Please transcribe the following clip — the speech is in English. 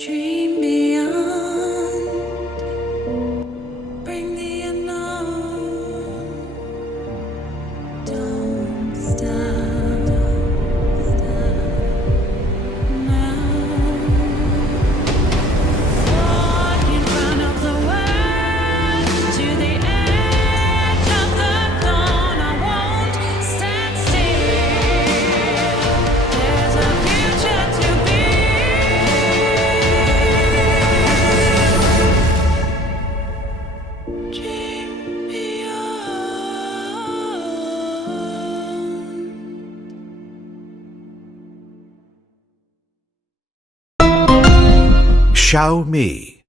Dream beyond, bring the unknown. Don't stop now. Walk in front of the world to the edge of the dawn. I won't stand still. There's a future to be. Dream beyond. Xiaomi